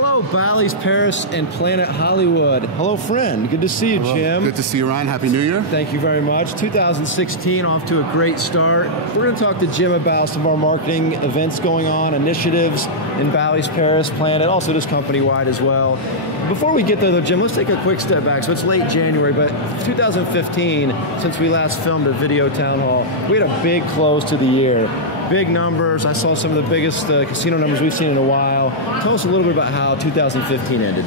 Hello, Bally's, Paris, and Planet Hollywood. Hello, friend. Good to see you, Hello. Jim. Good to see you, Ryan. Happy New Year. Thank you very much. 2016 off to a great start. We're going to talk to Jim about some of our marketing events going on, initiatives in Bally's, Paris, Planet, also just company-wide as well. Before we get there, though, Jim, let's take a quick step back. So it's late January, but 2015, since we last filmed a video town hall, we had a big close to the year. Big numbers. I saw some of the biggest casino numbers we've seen in a while. Tell us a little bit about how 2015 ended.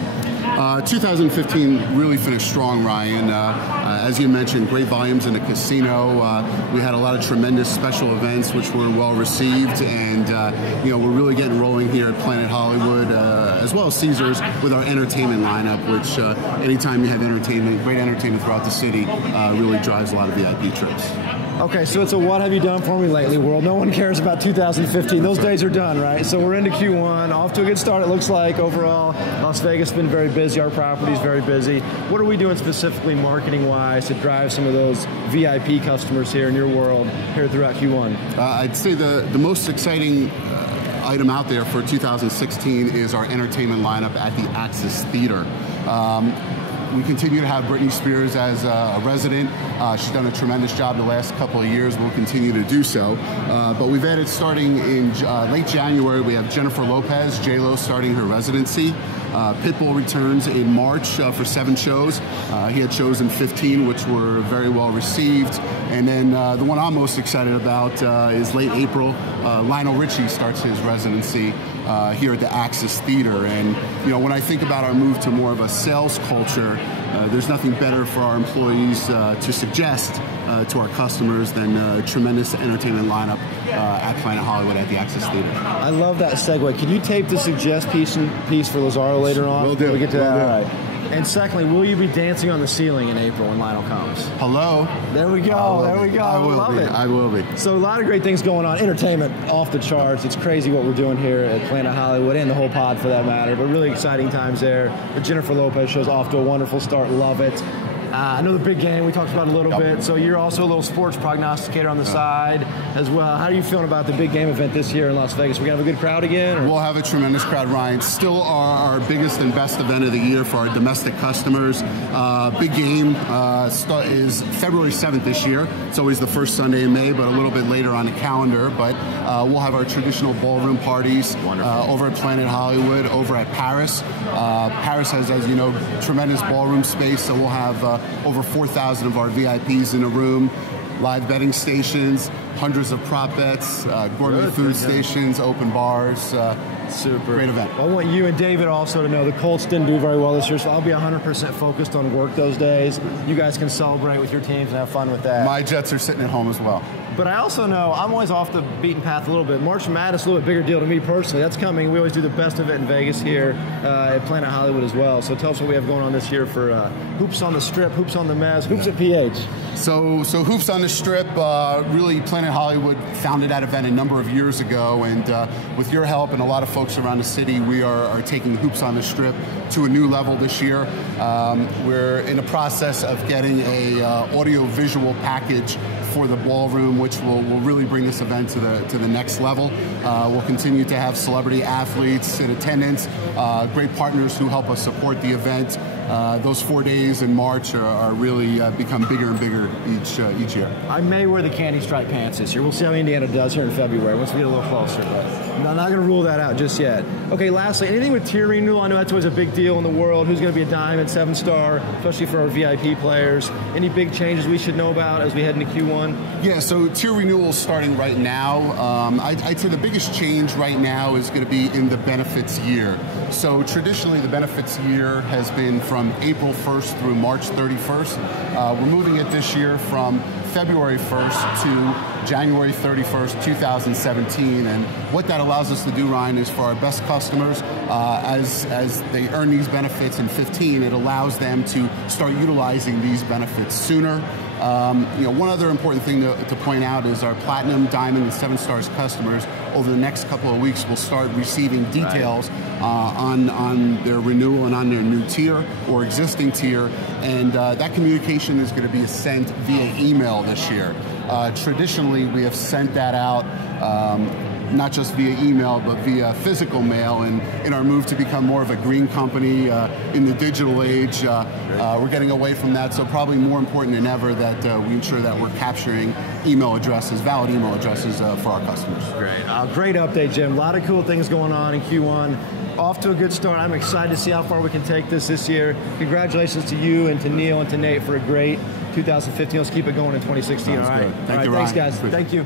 2015 really finished strong, Ryan. As you mentioned, great volumes in the casino. We had a lot of tremendous special events which were well received, and we're really getting rolling here at Planet Hollywood, as well as Caesars, with our entertainment lineup, which anytime you have entertainment, great entertainment throughout the city, really drives a lot of VIP trips. Okay, so it's a what have you done for me lately world. No one cares about 2015. Those days are done, right? So we're into Q1, off to a good start, it looks like. Overall, Las Vegas has been very busy. Our property's very busy. What are we doing specifically marketing-wise to drive some of those VIP customers here in your world here throughout Q1? I'd say the most exciting item out there for 2016 is our entertainment lineup at the Axis Theater. We continue to have Britney Spears as a resident. She's done a tremendous job the last couple of years. We'll continue to do so. But we've added, starting in late January, we have Jennifer Lopez, J-Lo, starting her residency. Pitbull returns in March for 7 shows. He had shows in 15, which were very well received. And then the one I'm most excited about is late April. Lionel Richie starts his residency here at the Axis Theater. And when I think about our move to more of a sales culture, there's nothing better for our employees to suggest to our customers than a tremendous entertainment lineup at Planet Hollywood at the Axis Theater. I love that segue. Can you tape the suggest piece for Lazaro later on? Will do. We get to that. All right. And secondly, will you be dancing on the ceiling in April when Lionel comes? Hello. There we go. There we go. I love it. I will be. So a lot of great things going on. Entertainment off the charts. It's crazy what we're doing here at Planet Hollywood and the whole pod for that matter. But really exciting times there. The Jennifer Lopez show's off to a wonderful start. Love it. I know the big game we talked about a little bit, so you're also a little sports prognosticator on the side as well. How are you feeling about the big game event this year in Las Vegas? We're going to have a good crowd again? Or? We'll have a tremendous crowd, Ryan. Still our biggest and best event of the year for our domestic customers. Big game is February 7th this year. It's always the first Sunday in May, but a little bit later on the calendar. But we'll have our traditional ballroom parties over at Planet Hollywood, over at Paris. Paris has, as you know, tremendous ballroom space, so we'll have over 4,000 of our VIPs in a room, live betting stations, hundreds of prop bets, gourmet food stations, open bars. Super. Great event. Well, I want you and David also to know the Colts didn't do very well this year, so I'll be 100% focused on work those days. You guys can celebrate with your teams and have fun with that. My Jets are sitting at home as well. But I also know I'm always off the beaten path a little bit. March Madness is a little bit bigger deal to me personally. That's coming. We always do the best of it in Vegas here at Planet Hollywood as well. So tell us what we have going on this year for Hoops on the Strip, Hoops on the Mez, Hoops at PH. So Hoops on the Strip, really Planet Hollywood founded that event a number of years ago, and with your help and a lot of folks around the city, we are taking Hoops on the Strip to a new level this year. We're in the process of getting a audio-visual package for the ballroom, which will really bring this event to the next level. We'll continue to have celebrity athletes in attendance, great partners who help us support the event. Those 4 days in March are really become bigger and bigger each year. I may wear the candy stripe pants this year. We'll see how Indiana does here in February once we get a little closer, but I'm not going to rule that out just yet. Okay, lastly, anything with tier renewal? I know that's always a big deal in the world. Who's going to be a Diamond, 7-star, especially for our VIP players? Any big changes we should know about as we head into Q1? Yeah, so tier renewal is starting right now. I'd say the biggest change right now is going to be in the benefits year. So traditionally, the benefits year has been from April 1st through March 31st. We're moving it this year from February 1st to January 31st, 2017. And what that allows us to do, Ryan, is for our best customers, as they earn these benefits in 15, it allows them to start utilizing these benefits sooner. One other important thing to point out is our Platinum, Diamond, and 7 Stars customers over the next couple of weeks will start receiving details on their renewal and on their new tier or existing tier, and that communication is going to be sent via email this year. Traditionally, we have sent that out not just via email, but via physical mail. And in our move to become more of a green company in the digital age, we're getting away from that. So probably more important than ever that we ensure that we're capturing email addresses, valid email addresses for our customers. Great. Great update, Jim. A lot of cool things going on in Q1. Off to a good start. I'm excited to see how far we can take this year. Congratulations to you and to Neil and to Nate for a great 2015. Let's keep it going in 2016. Sounds all right. good. All Thank right. you, Thanks, Ryan. guys. Thank you.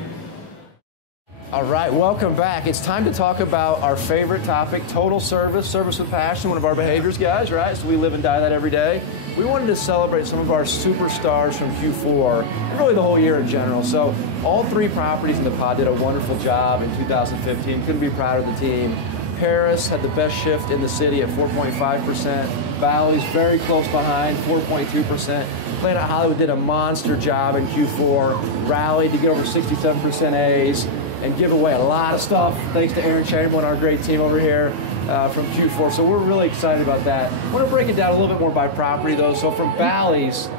All right, welcome back. It's time to talk about our favorite topic, total service, service with passion, one of our behaviors, guys, right? So we live and die that every day. We wanted to celebrate some of our superstars from Q4, and really the whole year in general. So all 3 properties in the pod did a wonderful job in 2015. Couldn't be prouder of the team. Paris had the best shift in the city at 4.5%. Valley's very close behind, 4.2%. Planet Hollywood did a monster job in Q4, rallied to get over 67% A's, and give away a lot of stuff thanks to Aaron Chamberlain, our great team over here from Q4. So we're really excited about that. I want to break it down a little bit more by property though. So from Bally's,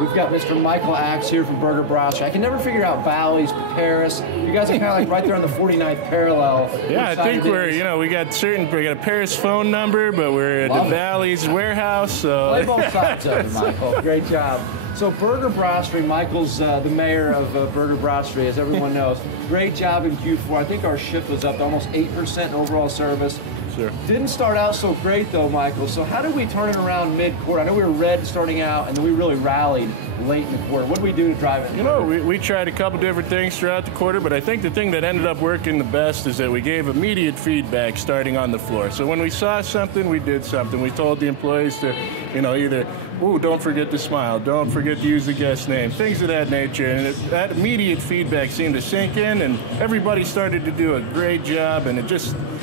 we've got Mr. Michael Axe here from Burger Brasserie. I can never figure out Bally's, Paris. You guys are kind of like right there on the 49th parallel. Yeah, I think we got a Paris phone number, but we're at the Bally's warehouse. So. Play both sides of it, Michael. Great job. So Burger Brasserie, Michael's the mayor of Burger Brasserie, as everyone knows. Great job in Q4. I think our shift was up to almost 8% in overall service. Sure. Didn't start out so great though, Michael. So how did we turn it around mid-quarter? I know we were red starting out, and then we really rallied late in the quarter. What did we do to drive it? You know, we tried a couple different things throughout the quarter, but I think the thing that ended up working the best is that we gave immediate feedback starting on the floor. So when we saw something, we did something. We told the employees to, either, ooh, don't forget to smile, don't forget to use the guest name, things of that nature. And that immediate feedback seemed to sink in, and everybody started to do a great job, and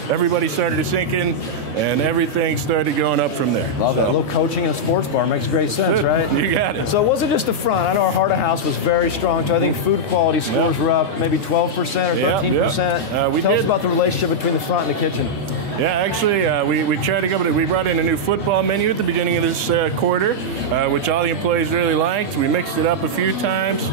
everybody started to sink in, and everything started going up from there. Love that. A little coaching in a sports bar makes great sense, right? You got it. So it wasn't just the front. I know our heart of house was very strong, too. I think food quality scores were up maybe 12% or 13%. Tell us about the relationship between the front and the kitchen. Yeah, actually, we tried we brought in a new football menu at the beginning of this quarter, which all the employees really liked. We mixed it up a few times.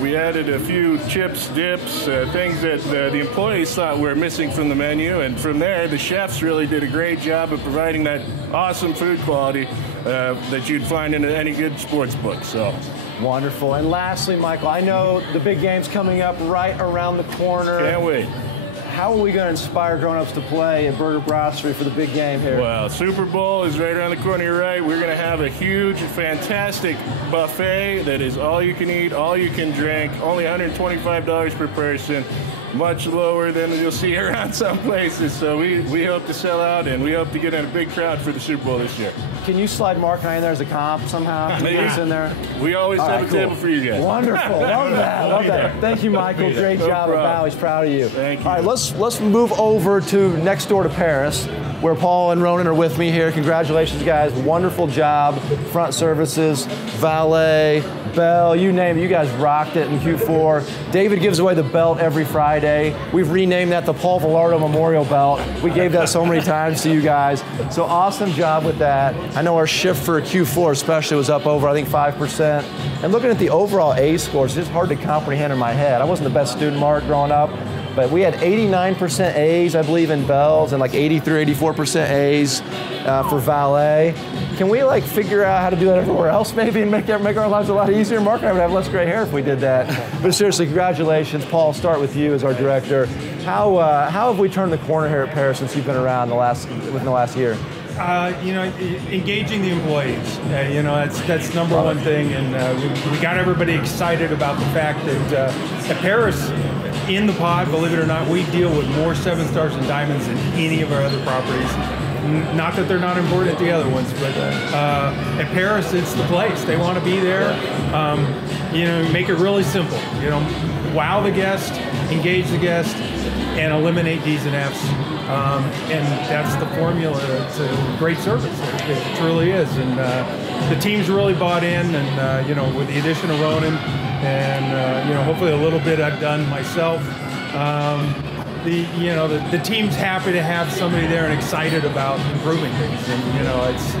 We added a few chips, dips, things that the employees thought were missing from the menu, and from there, the chefs really did a great job of providing that awesome food quality that you'd find in any good sports book. So. Wonderful. And lastly, Michael, I know the big game's coming up right around the corner. Can't wait. How are we going to inspire grown-ups to play at Burger Brasserie for the big game here? Well, Super Bowl is right around the corner. You're right. We're going to have a huge, fantastic buffet that is all you can eat, all you can drink, only $125 per person, much lower than you'll see around some places. So we hope to sell out, and we hope to get in a big crowd for the Super Bowl this year. Can you slide Mark and I in there as a comp somehow? Can you get us in there? We always have a table for you guys. Wonderful. Love that. Love that. Thank you, Michael. Great job at Bally's. Proud of you. Thank you. All right, let's move over to next door to Paris, where Paul and Ronan are with me here. Congratulations, guys. Wonderful job. Front services, valet, bell, you name it. You guys rocked it in Q4. David gives away the belt every Friday. We've renamed that the Paul Villardo Memorial Belt. We gave that so many times to you guys. So awesome job with that. I know our shift for Q4 especially was up over, I think, 5%. And looking at the overall A scores, it's just hard to comprehend in my head. I wasn't the best student, Mark, growing up, but we had 89% A's, I believe, in bells, and like 83, 84% A's for valet. Can we figure out how to do that everywhere else maybe and make our lives a lot easier? Mark and I would have less gray hair if we did that. But seriously, congratulations. Paul, I'll start with you as our director. How have we turned the corner here at Paris since you've been around within the last year? Engaging the employees. That's number one thing, and we got everybody excited about the fact that at Paris, in the pod, believe it or not, we deal with more 7 stars and diamonds than any of our other properties. Not that they're not important to the other ones, but at Paris, it's the place. They want to be there. Make it really simple. Wow the guest, engage the guest, and eliminate D's and F's. And that's the formula to great service. It truly is. And the team's really bought in, and with the addition of Ronan, and hopefully a little bit I've done myself. The team's happy to have somebody there and excited about improving things, and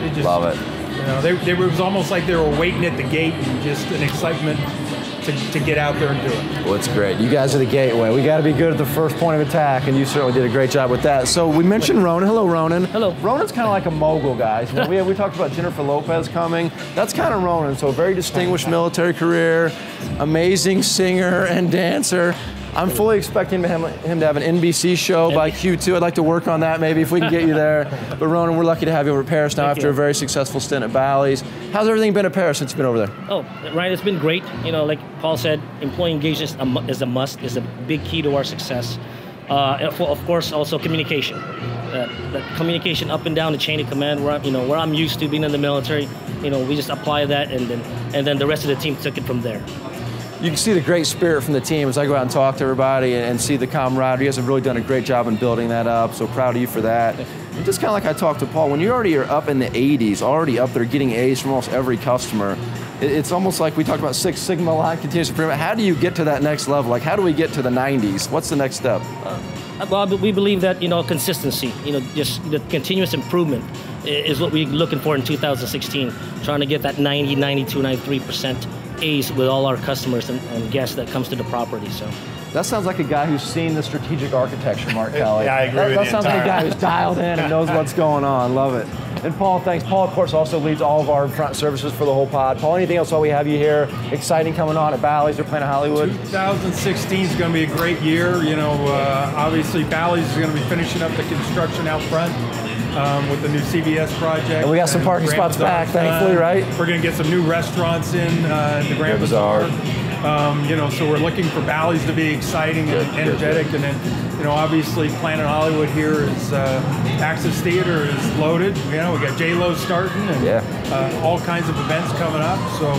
it just love it. It was almost like they were waiting at the gate and just an excitement to get out there and do it. Well, it's great. You guys are the gateway. We got to be good at the first point of attack, and you certainly did a great job with that. So we mentioned Ronan. Hello, Ronan. Hello. Ronan's kind of like a mogul, guys. You know, we talked about Jennifer Lopez coming. That's kind of Ronan. So very distinguished military career, amazing singer and dancer. I'm fully expecting him to have an NBC show by Q2. I'd like to work on that maybe if we can get you there. But Ronan, we're lucky to have you over at Paris now after a very successful stint at Bally's. How's everything been at Paris since you've been over there? Oh, Ryan, it's been great. You know, like Paul said, employee engagement is a must, is a big key to our success. Of course, also communication. The communication up and down the chain of command, where I'm used to being in the military. You know, we just apply that, and then the rest of the team took it from there. You can see the great spirit from the team as I go out and talk to everybody and see the camaraderie. You guys have really done a great job in building that up, so proud of you for that. And just kind of like I talked to Paul, when you already are up in the 80s, already up there getting A's from almost every customer, it's almost like we talked about Six Sigma line, continuous improvement. How do you get to that next level? Like, how do we get to the 90s? What's the next step? Well, we believe that, consistency, just the continuous improvement is what we're looking for in 2016, trying to get that 90, 92, 93% A's with all our customers and guests that comes to the property. So that sounds like a guy who's seen the strategic architecture, Mark Kelly. Yeah, I agree with you. That sounds like a guy who's dialed in and knows what's going on. Love it. And Paul, thanks. Paul, of course, also leads all of our front services for the whole pod. Paul, anything else while we have you here? Exciting coming on at Bally's or Planet Hollywood? 2016 is going to be a great year. Obviously Bally's is going to be finishing up the construction out front. With the new CBS project. And we got some parking spots back, thankfully, right? We're going to get some new restaurants in the Grand Bazaar. So we're looking for Bally's to be exciting and energetic. And then, obviously Planet Hollywood here is, Access Theater is loaded. We got J-Lo starting and all kinds of events coming up. So,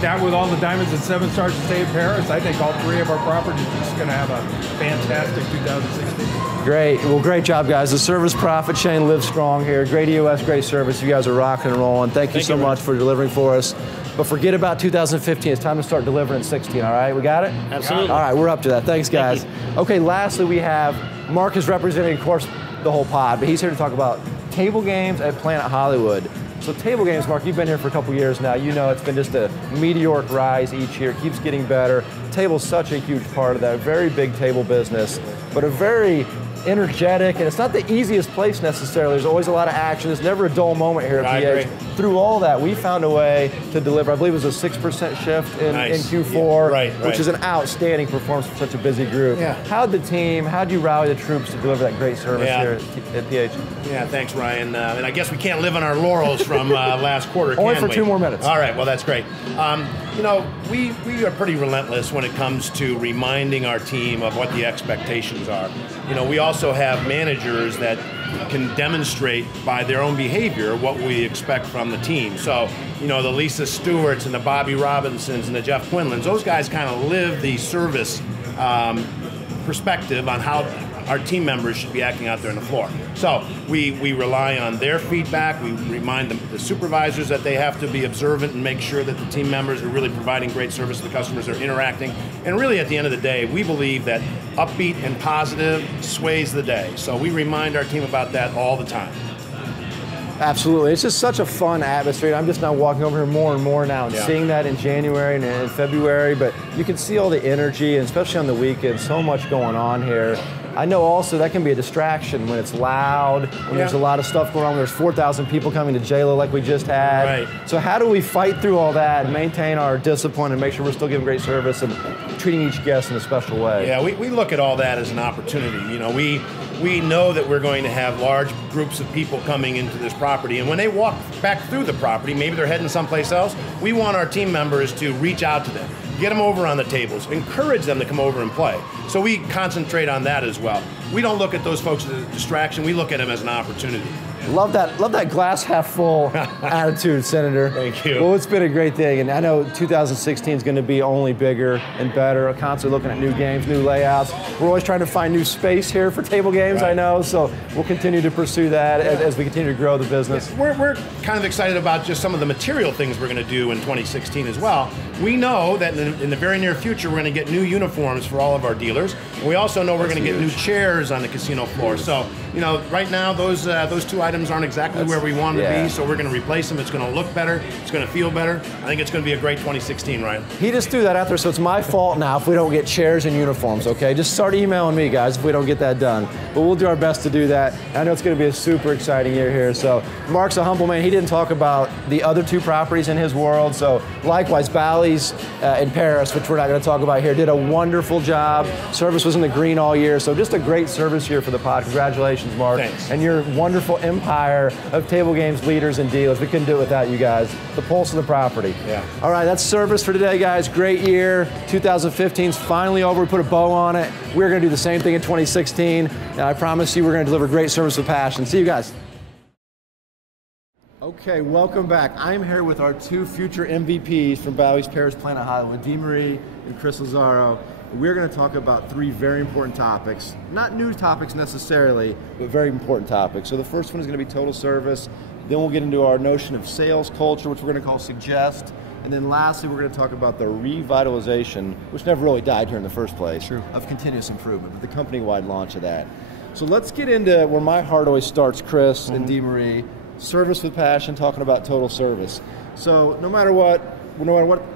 that with all the Diamonds and 7 Stars to stay in Paris, I think all 3 of our properties are just going to have a fantastic 2016. Great. Well, great job, guys. The service profit chain lives strong here. Great EOS, great service. You guys are rocking and rolling. Thank you so much for delivering for us. But forget about 2015. It's time to start delivering 16, all right? We got it? Absolutely. All right, we're up to that. Thanks, guys. Okay, lastly, we have Mark is representing, of course, the whole pod, but he's here to talk about table games at Planet Hollywood. So table games, Mark, you've been here for a couple years now. You know it's been just a meteoric rise each year. It keeps getting better. Table's such a huge part of that. A very big table business, but a very energetic, and it's not the easiest place necessarily. There's always a lot of action. There's never a dull moment here at PH. Through all that, we found a way to deliver. I believe it was a 6% shift in Q4, which is an outstanding performance for such a busy group. How'd you rally the troops to deliver that great service here at PH? Yeah, thanks, Ryan. And I guess we can't live on our laurels from last quarter, can we? Only for 2 more minutes. All right, well, that's great. We are pretty relentless when it comes to reminding our team of what the expectations are. We also have managers that can demonstrate by their own behavior what we expect from the team. So, the Lisa Stewarts and the Bobby Robinsons and the Jeff Quinlans, those guys kind of live the service perspective on how our team members should be acting out there on the floor. So we rely on their feedback. We remind the supervisors that they have to be observant and make sure that the team members are really providing great service to the customers, they're interacting. And really at the end of the day, we believe that upbeat and positive sways the day. So we remind our team about that all the time. Absolutely. It's just such a fun atmosphere. I'm just now walking over here more and more now and seeing that in January and in February, but you can see all the energy, and especially on the weekend, so much going on here. I know also that can be a distraction when it's loud, when there's a lot of stuff going on, when there's 4,000 people coming to J-Lo like we just had. Right. So how do we fight through all that and maintain our discipline and make sure we're still giving great service and treating each guest in a special way? Yeah, we look at all that as an opportunity. We know that we're going to have large groups of people coming into this property, and when they walk back through the property, maybe they're heading someplace else, we want our team members to reach out to them, get them over on the tables, encourage them to come over and play. So we concentrate on that as well. We don't look at those folks as a distraction, we look at them as an opportunity. Love that glass half full attitude, Senator. Thank you. Well, it's been a great thing, and I know 2016 is going to be only bigger and better. Constantly looking at new games, new layouts. We're always trying to find new space here for table games, I know, so we'll continue to pursue that as we continue to grow the business. We're kind of excited about just some of the material things we're going to do in 2016 as well. we know that in the very near future, we're going to get new uniforms for all of our dealers. And we also know we're going to get new chairs on the casino floor. So, you know, right now, those two items aren't exactly where we want them to be, so we're going to replace them. It's going to look better. It's going to feel better. I think it's going to be a great 2016, Ryan. He just threw that out there, so it's my fault now if we don't get chairs and uniforms, okay? Just start emailing me, guys, if we don't get that done. But we'll do our best to do that. I know it's going to be a super exciting year here. So Mark's a humble man. He didn't talk about the other two properties in his world. So likewise, Bally's in Paris, which we're not going to talk about here, did a wonderful job. Service was in the green all year. So just a great service year for the pod. Congratulations, Mark. Thanks. And your wonderful empire of table games leaders and dealers. We couldn't do it without you guys. The pulse of the property. Yeah. All right, that's service for today, guys. Great year. 2015's finally over. We put a bow on it. We're going to do the same thing in 2016. And I promise you we're going to deliver great service with passion. See you guys. Okay, welcome back. I'm here with our two future MVPs from Bally's Paris Planet Hollywood, DeMarie and Chris Lazaro. We're going to talk about three very important topics. Not new topics necessarily, but very important topics. So the first one is going to be total service. Then we'll get into our notion of sales culture, which we're going to call suggest. And then lastly, we're going to talk about the revitalization, which never really died here in the first place, of continuous improvement, but the company-wide launch of that. So let's get into where my heart always starts, Chris and DeMarie. Service with passion, talking about total service. So no matter what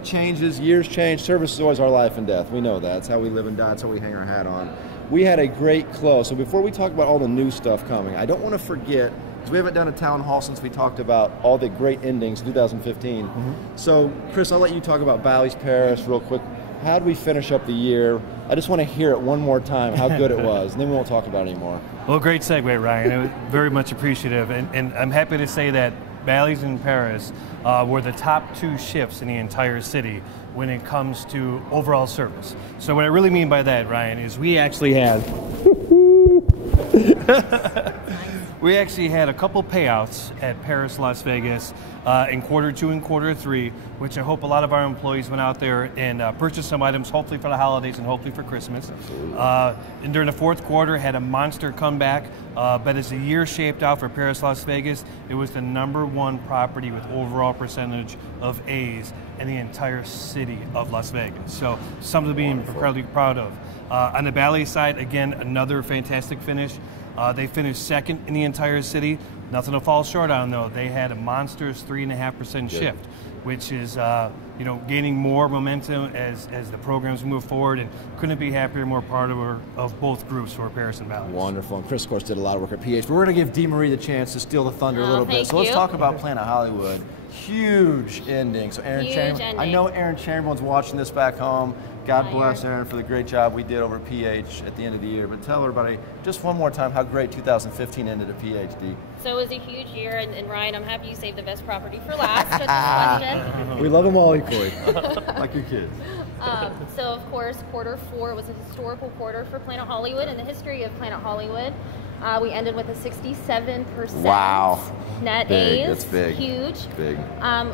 changes, years change, service is always our life and death. We know that. It's how we live and die. It's how we hang our hat on. We had a great close. So before we talk about all the new stuff coming, I don't want to forget, because we haven't done a town hall since we talked about all the great endings in 2015. So Chris, I'll let you talk about Bally's Paris real quick. How did we finish up the year? I just want to hear it one more time, how good it was, and then we won't talk about it anymore. Well, great segue, Ryan. I was very much appreciative, and I'm happy to say that Bally's in Paris were the top two shifts in the entire city when it comes to overall service. So what I really mean by that, Ryan, is we actually had a couple payouts at Paris, Las Vegas in Q2 and Q3, which I hope a lot of our employees went out there and purchased some items, hopefully for the holidays and hopefully for Christmas. And during the fourth quarter, had a monster comeback. But as the year shaped out for Paris, Las Vegas, it was the #1 property with overall percentage of A's in the entire city of Las Vegas. So something to be incredibly proud of. On the Bally's side, again, another fantastic finish. They finished second in the entire city. Nothing to fall short on, though. They had a monstrous 3.5% shift, which is gaining more momentum as the programs move forward, and couldn't be happier, more part of both groups for Paris and Bally's. Wonderful. And Chris, of course, did a lot of work at PH. But we're going to give DeMarie the chance to steal the thunder a little bit. So let's talk about Planet Hollywood. Huge ending. So Aaron Chamberlain. I know Aaron Chamberlain's watching this back home. God bless Aaron for the great job we did over at PH at the end of the year. But tell everybody just one more time how great 2015 ended at PhD. So it was a huge year, and Ryan, I'm happy you saved the best property for last. Just a question. We love them all equally, like your kids. So of course, Q4 was a historical quarter for Planet Hollywood in the history of Planet Hollywood. We ended with a 67% net A's. That's big. Huge. Big.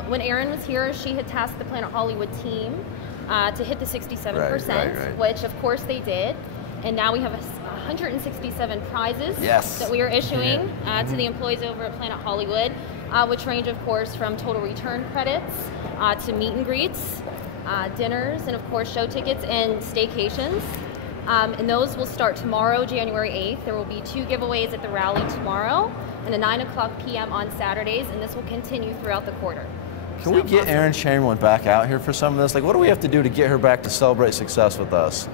When Erin was here, she had tasked the Planet Hollywood team to hit the 67%, which of course they did. And now we have 167 prizes that we are issuing to the employees over at Planet Hollywood, which range, of course, from total return credits to meet and greets, dinners, and of course show tickets and staycations. And those will start tomorrow, January 8th. There will be 2 giveaways at the rally tomorrow and a 9:00 p.m. on Saturdays, and this will continue throughout the quarter. Can we get Aaron Chamberlain back out here for some of this? Like, what do we have to do to get her back to celebrate success with us?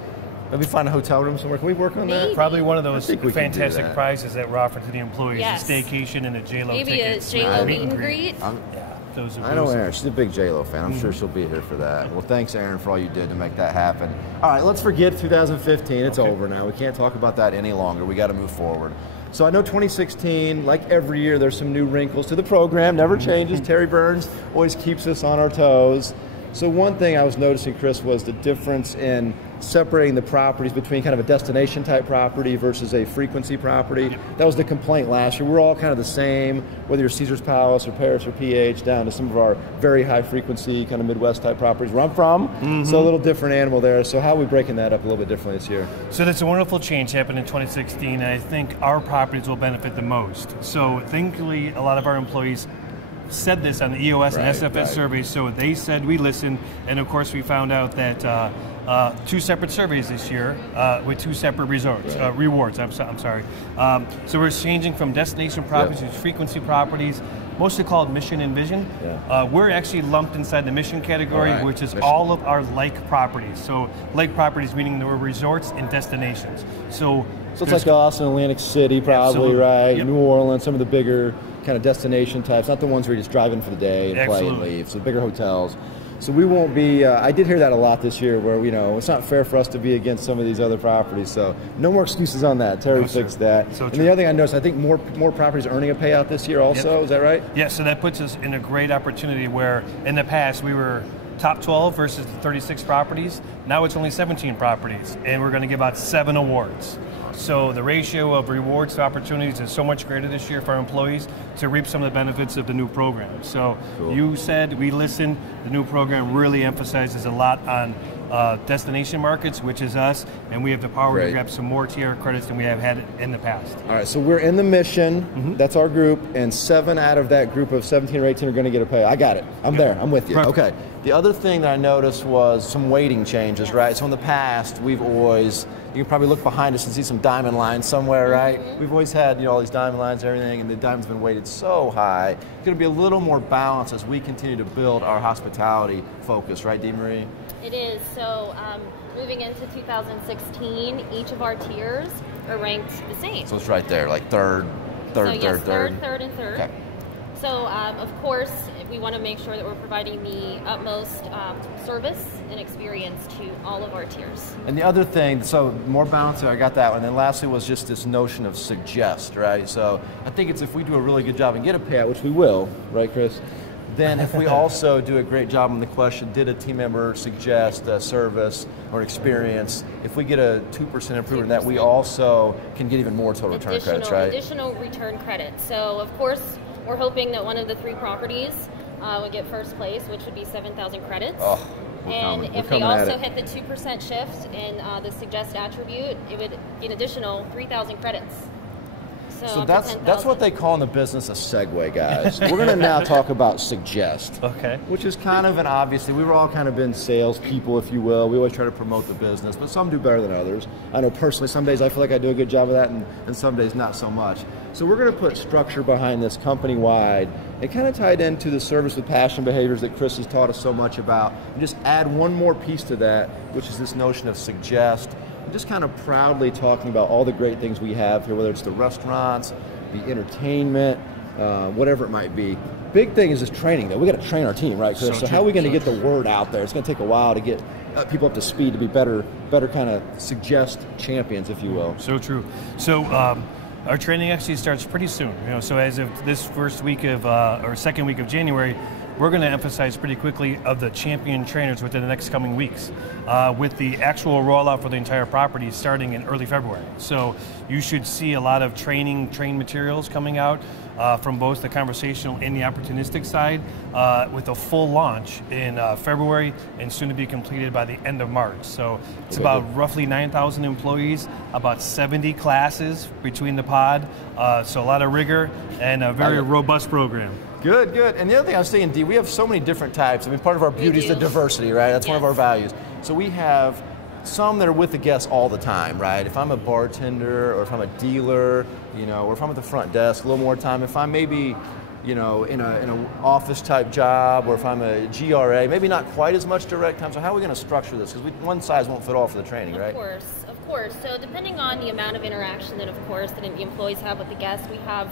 Maybe find a hotel room somewhere. Can we work on that? Probably one of those fantastic prizes that we're offering to the employees, a staycation and a J-Lo ticket. Maybe a J-Lo meet and greet. I know Erin. She's a big J-Lo fan. I'm sure she'll be here for that. Well, thanks, Erin, for all you did to make that happen. All right, let's forget 2015. It's over now. We can't talk about that any longer. We got to move forward. So I know 2016, like every year, there's some new wrinkles to the program. Never changes. Terry Burns always keeps us on our toes. So one thing I was noticing, Chris, was the difference in separating the properties between kind of a destination type property versus a frequency property. That was the complaint last year. We're all kind of the same, whether you're Caesar's Palace or Paris or PH, down to some of our very high frequency kind of Midwest type properties where I'm from. So a little different animal there. So how are we breaking that up a little bit differently this year? So that's a wonderful change happened in 2016, and I think our properties will benefit the most. So thankfully, a lot of our employees said this on the EOS and SFS surveys, so they said we listened, and of course we found out that 2 separate surveys this year with 2 separate rewards. I'm sorry. So we're changing from destination properties to frequency properties, mostly called mission and vision. We're actually lumped inside the mission category, which is all of our lake properties. So lake properties meaning there were resorts and destinations. So it's like Austin, Atlantic City, probably, right? New Orleans, some of the bigger kind of destination types, not the ones where you just drive in for the day and play and leave. So bigger hotels. So we won't be, I did hear that a lot this year where, it's not fair for us to be against some of these other properties. So no more excuses on that. Terry fixed that. So and the other thing I noticed, I think more properties are earning a payout this year also. Is that right? Yeah, so that puts us in a great opportunity where in the past we were top 12 versus 36 properties. Now it's only 17 properties, and we're going to give out 7 awards. So the ratio of rewards to opportunities is so much greater this year for our employees to reap some of the benefits of the new program. So you said we listened. The new program really emphasizes a lot on destination markets, which is us, and we have the power to grab some more TR credits than we have had in the past. All right, so we're in the mission. That's our group, and 7 out of that group of 17 or 18 are going to get a pay. I got it. I'm there. I'm with you. Perfect. Okay. The other thing that I noticed was some weighting changes, right? So in the past, we've always, you can probably look behind us and see some diamond lines somewhere, right? We've always had, all these diamond lines and everything, and the diamond's been weighted so high. It's going to be a little more balanced as we continue to build our hospitality focus, right, Dee Marie? It is. So moving into 2016, each of our tiers are ranked the same. So it's right there, like third, and third. Okay. So of course, we want to make sure that we're providing the utmost service and experience to all of our tiers. And the other thing, so more balance, I got that one. And then lastly was just this notion of suggest, right? So I think it's if we do a really good job and get a payout, which we will, right, Chris? Then if we also do a great job on the question, did a team member suggest a service or experience, if we get a 2% improvement in that, we also can get even more total return credits, right? Additional return credits. So of course, we're hoping that one of the 3 properties would get first place, which would be 7,000 credits. And if we also hit the 2% shift in the suggest attribute, it would get an additional 3,000 credits. So that's what they call in the business a segue, guys. We're going to now talk about suggest, which is kind of an obviously, we were all kind of been salespeople, if you will. We always try to promote the business, but some do better than others. I know personally, some days I feel like I do a good job of that, and some days not so much. So we're going to put structure behind this company-wide. It kind of tied into the service with passion behaviors that Chris has taught us so much about, and just add one more piece to that, which is this notion of suggest. Just kind of proudly talking about all the great things we have here, whether it's the restaurants, the entertainment, whatever it might be. Big thing is this training, though. We got to train our team, right, Chris? So how are we going to get the word out there? It's going to take a while to get people up to speed to be better kind of suggest champions, if you will. So true. So our training actually starts pretty soon. So as of this first week of or second week of January, we're going to emphasize pretty quickly of the champion trainers within the next coming weeks with the actual rollout for the entire property starting in early February. So you should see a lot of train materials coming out from both the conversational and the opportunistic side with a full launch in February and soon to be completed by the end of March. So it's about roughly 9,000 employees, about 70 classes between the pod, so a lot of rigor and a very robust program. Good. And the other thing I was saying, Dee, we have so many different types. I mean, part of our beauty is the diversity, right? That's one of our values. So we have some that are with the guests all the time, right? If I'm a bartender or if I'm a dealer, or if I'm at the front desk, a little more time. If I'm maybe, in an office type job, or if I'm a GRA, maybe not quite as much direct time. So how are we going to structure this? Because one size won't fit all for the training, right? Of course. So depending on the amount of interaction that, of course, that the employees have with the guests, we have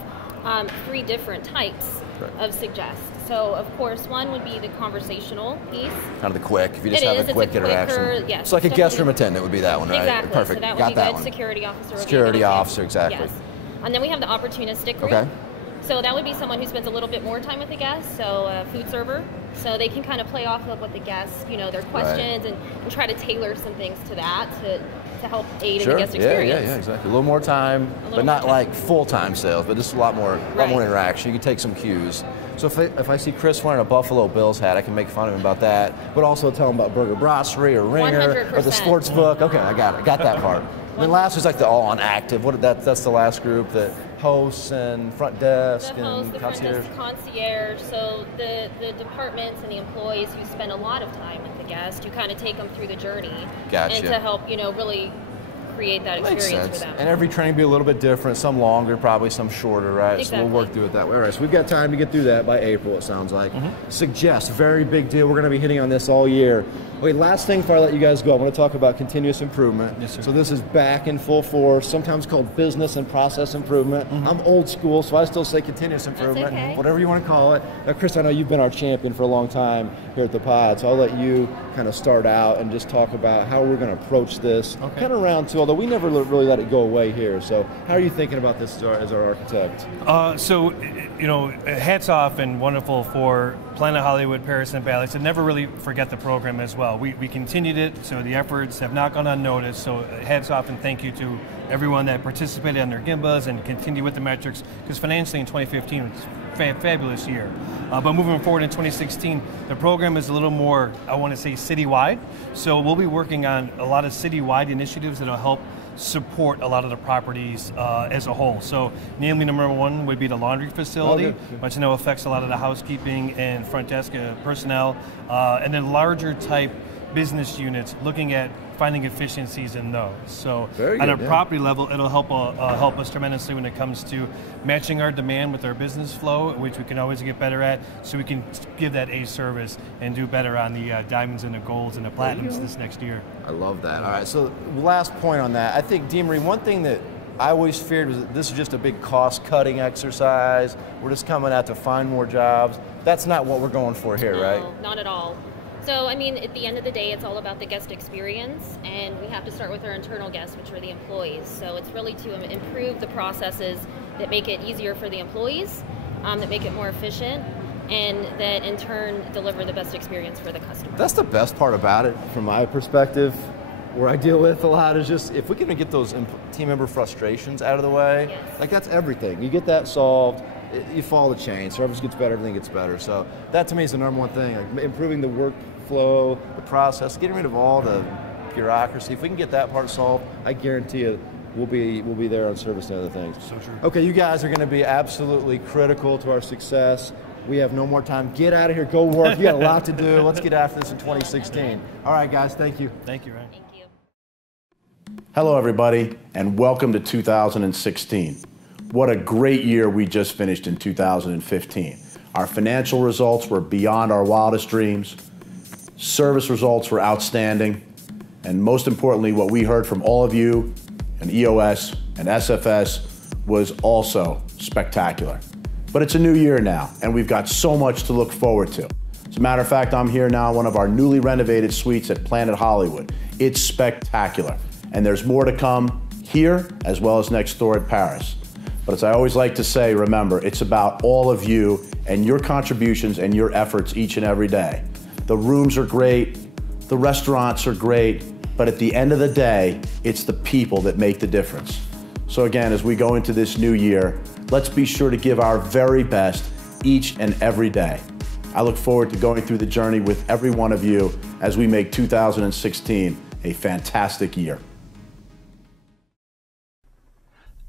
3 different types of suggest. So, of course, one would be the conversational piece. Kind of the quick, if you just have a quick interaction. Yes, it's like a guest room attendant would be that one, right? Exactly. Perfect. So that Got would be that good. one. Security officer. Security officer, exactly. Yes. And then we have the opportunistic group. Okay. So that would be someone who spends a little bit more time with the guests, so a food server. So they can kind of play off of what the guests, their questions and try to tailor some things to that to help aid in the guest experience. Yeah, exactly. A little more time, but not like full-time sales, but just a lot more interaction. You can take some cues. So if I see Chris wearing a Buffalo Bills hat, I can make fun of him about that, but also tell him about Burger Brasserie or Ringer 100%. or the sports book. Okay, I got it. I got that part. And then last is like the all-on active. That's the last group that hosts and front desk the host, and the front concierge? desk, concierge. So the departments and the employees who spend a lot of time with the guest, you kind of take them through the journey. Gotcha. And to help, really create that experience for them. And every training will be a little bit different, some longer, probably some shorter, right? Exactly. So we'll work through it that way. All right, so we've got time to get through that by April, it sounds like. Suggest, very big deal. We're going to be hitting on this all year. Okay, last thing before I let you guys go, I want to talk about continuous improvement. Yes, sir. So this is back in full force, sometimes called business and process improvement. I'm old school, so I still say continuous improvement, okay. whatever you want to call it. Now, Chris, I know you've been our champion for a long time here at the pod, so I'll let you kind of start out and just talk about how we're going to approach this. Okay. Kind of round two, although we never really let it go away here. So how are you thinking about this as our architect? Hats off and wonderful for Planet Hollywood, Paris, and Bally's, and never really forget the program as well. We continued it, so the efforts have not gone unnoticed, so hats off and thank you to everyone that participated on their GIMBAs and continue with the metrics, because financially in 2015 it was a fabulous year. But moving forward in 2016, the program is a little more, I want to say, citywide, so we'll be working on a lot of citywide initiatives that will help support a lot of the properties as a whole. So namely number one would be the laundry facility, which I know affects a lot of the housekeeping and front desk personnel, and then larger type business units looking at finding efficiencies in those. So at a property level, it'll help us tremendously when it comes to matching our demand with our business flow, which we can always get better at, so we can give that A service and do better on the diamonds and the golds and the platinums this next year. I love that. All right, so last point on that. I think, Deamery, one thing that I always feared was that this is just a big cost-cutting exercise. We're just coming out to find more jobs. That's not what we're going for here, right? No, not at all. So, at the end of the day, it's all about the guest experience, and we have to start with our internal guests, which are the employees. So it's really to improve the processes that make it easier for the employees, that make it more efficient, and that in turn deliver the best experience for the customer. That's the best part about it, from my perspective. Where I deal with a lot is just, if we can get those team member frustrations out of the way, like that's everything. You get that solved, you follow the chain. Service gets better, everything gets better. So that to me is the number one thing, like improving the workflow, the process, getting rid of all the bureaucracy. If we can get that part solved, I guarantee you we'll be there on service and other things. So true. Okay, you guys are going to be absolutely critical to our success. We have no more time. Get out of here, go work. You got a lot to do. Let's get after this in 2016. All right, guys, thank you. Thank you, Ryan. Thank you. Hello, everybody, and welcome to 2016. What a great year we just finished in 2015. Our financial results were beyond our wildest dreams. Service results were outstanding. And most importantly, what we heard from all of you and EOS and SFS was also spectacular. But it's a new year now, and we've got so much to look forward to. As a matter of fact, I'm here now in one of our newly renovated suites at Planet Hollywood. It's spectacular, and there's more to come here as well as next door at Paris. But as I always like to say, remember, it's about all of you and your contributions and your efforts each and every day. The rooms are great, the restaurants are great, but at the end of the day, it's the people that make the difference. So again, as we go into this new year, let's be sure to give our very best each and every day. I look forward to going through the journey with every one of you as we make 2016 a fantastic year.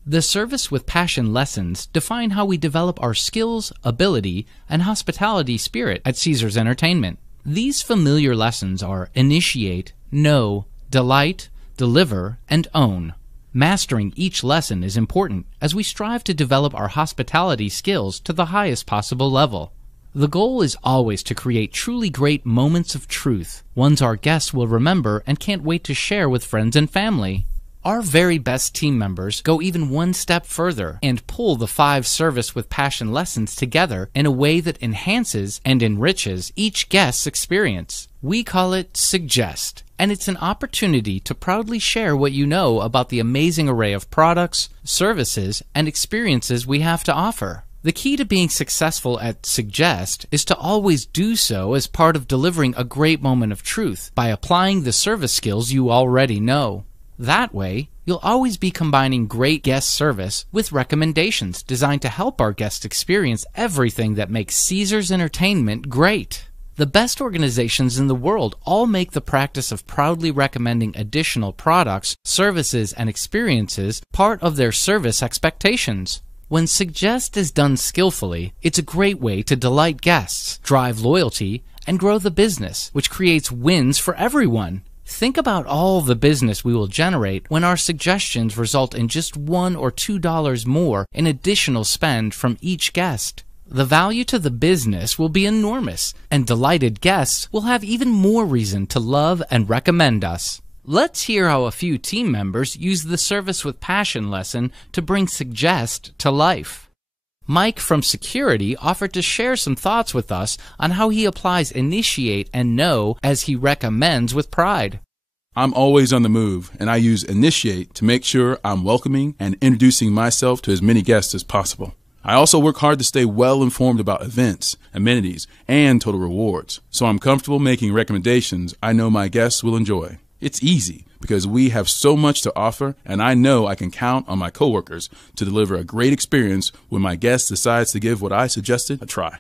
The Service with Passion lessons define how we develop our skills, ability, and hospitality spirit at Caesars Entertainment. These familiar lessons are initiate, know, delight, deliver, and own. Mastering each lesson is important as we strive to develop our hospitality skills to the highest possible level. The goal is always to create truly great moments of truth, ones our guests will remember and can't wait to share with friends and family. Our very best team members go even one step further and pull the 5 Service with Passion lessons together in a way that enhances and enriches each guest's experience. We call it Suggest, and it's an opportunity to proudly share what you know about the amazing array of products, services, and experiences we have to offer. The key to being successful at Suggest is to always do so as part of delivering a great moment of truth by applying the service skills you already know. That way, you'll always be combining great guest service with recommendations designed to help our guests experience everything that makes Caesars Entertainment great. The best organizations in the world all make the practice of proudly recommending additional products, services, and experiences part of their service expectations. When Suggest is done skillfully, it's a great way to delight guests, drive loyalty, and grow the business, which creates wins for everyone. Think about all the business we will generate when our suggestions result in just $1 or $2 more in additional spend from each guest. The value to the business will be enormous, and delighted guests will have even more reason to love and recommend us. Let's hear how a few team members use the Service with Passion lesson to bring Suggest to life. Mike from Security offered to share some thoughts with us on how he applies Initiate and Know as he recommends with pride. I'm always on the move, and I use Initiate to make sure I'm welcoming and introducing myself to as many guests as possible. I also work hard to stay well informed about events, amenities, and total rewards, so I'm comfortable making recommendations I know my guests will enjoy. It's easy because we have so much to offer, and I know I can count on my coworkers to deliver a great experience when my guest decides to give what I suggested a try.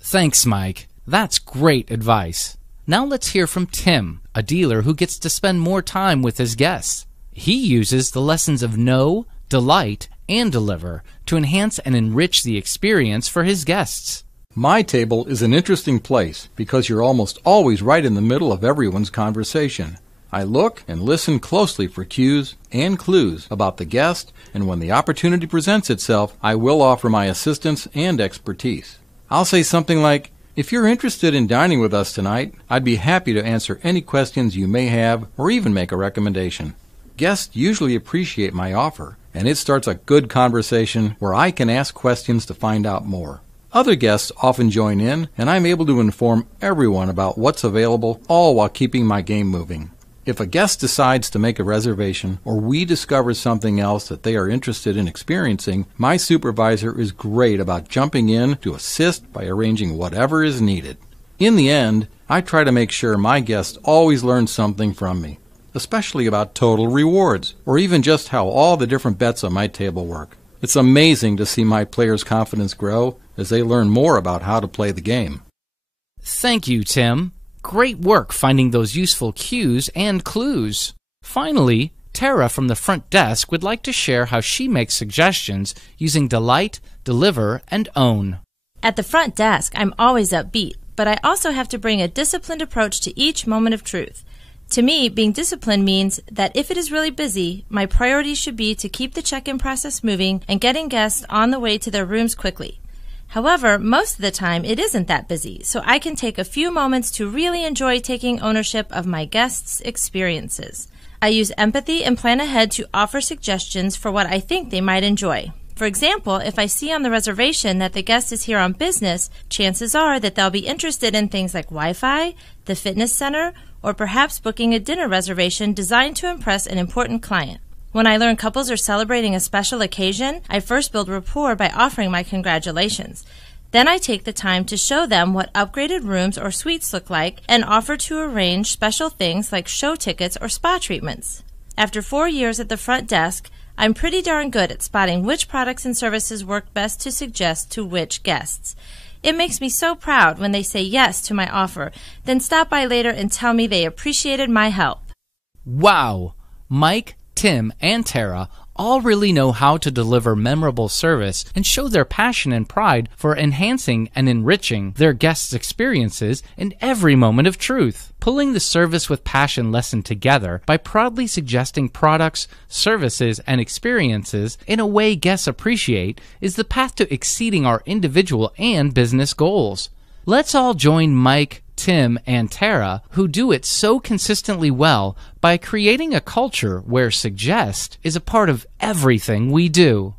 Thanks, Mike. That's great advice. Now let's hear from Tim, a dealer who gets to spend more time with his guests. He uses the lessons of Know, Delight, and Deliver to enhance and enrich the experience for his guests. My table is an interesting place because you're almost always right in the middle of everyone's conversation. I look and listen closely for cues and clues about the guest, and when the opportunity presents itself, I will offer my assistance and expertise. I'll say something like, "If you're interested in dining with us tonight, I'd be happy to answer any questions you may have or even make a recommendation." Guests usually appreciate my offer, and it starts a good conversation where I can ask questions to find out more. Other guests often join in, and I'm able to inform everyone about what's available, all while keeping my game moving. If a guest decides to make a reservation or we discover something else that they are interested in experiencing, my supervisor is great about jumping in to assist by arranging whatever is needed. In the end, I try to make sure my guests always learn something from me, especially about total rewards or even just how all the different bets on my table work. It's amazing to see my players' confidence grow as they learn more about how to play the game. Thank you, Tim. Great work finding those useful cues and clues. Finally, Tara from the front desk would like to share how she makes suggestions using Delight, Deliver, and Own. At the front desk, I'm always upbeat, but I also have to bring a disciplined approach to each moment of truth. To me, being disciplined means that if it is really busy, my priority should be to keep the check-in process moving and getting guests on the way to their rooms quickly. However, most of the time it isn't that busy, so I can take a few moments to really enjoy taking ownership of my guests' experiences. I use empathy and plan ahead to offer suggestions for what I think they might enjoy. For example, if I see on the reservation that the guest is here on business, chances are that they'll be interested in things like Wi-Fi, the fitness center, or perhaps booking a dinner reservation designed to impress an important client. When I learn couples are celebrating a special occasion, I first build rapport by offering my congratulations. Then I take the time to show them what upgraded rooms or suites look like and offer to arrange special things like show tickets or spa treatments. After 4 years at the front desk, I'm pretty darn good at spotting which products and services work best to suggest to which guests. It makes me so proud when they say yes to my offer, then stop by later and tell me they appreciated my help. Wow! Mike, Tim, and Tara all really know how to deliver memorable service and show their passion and pride for enhancing and enriching their guests' experiences in every moment of truth. Pulling the Service with Passion lesson together by proudly suggesting products, services, and experiences in a way guests appreciate is the path to exceeding our individual and business goals. Let's all join Mike, Tim, and Tara, who do it so consistently well, by creating a culture where Suggest is a part of everything we do.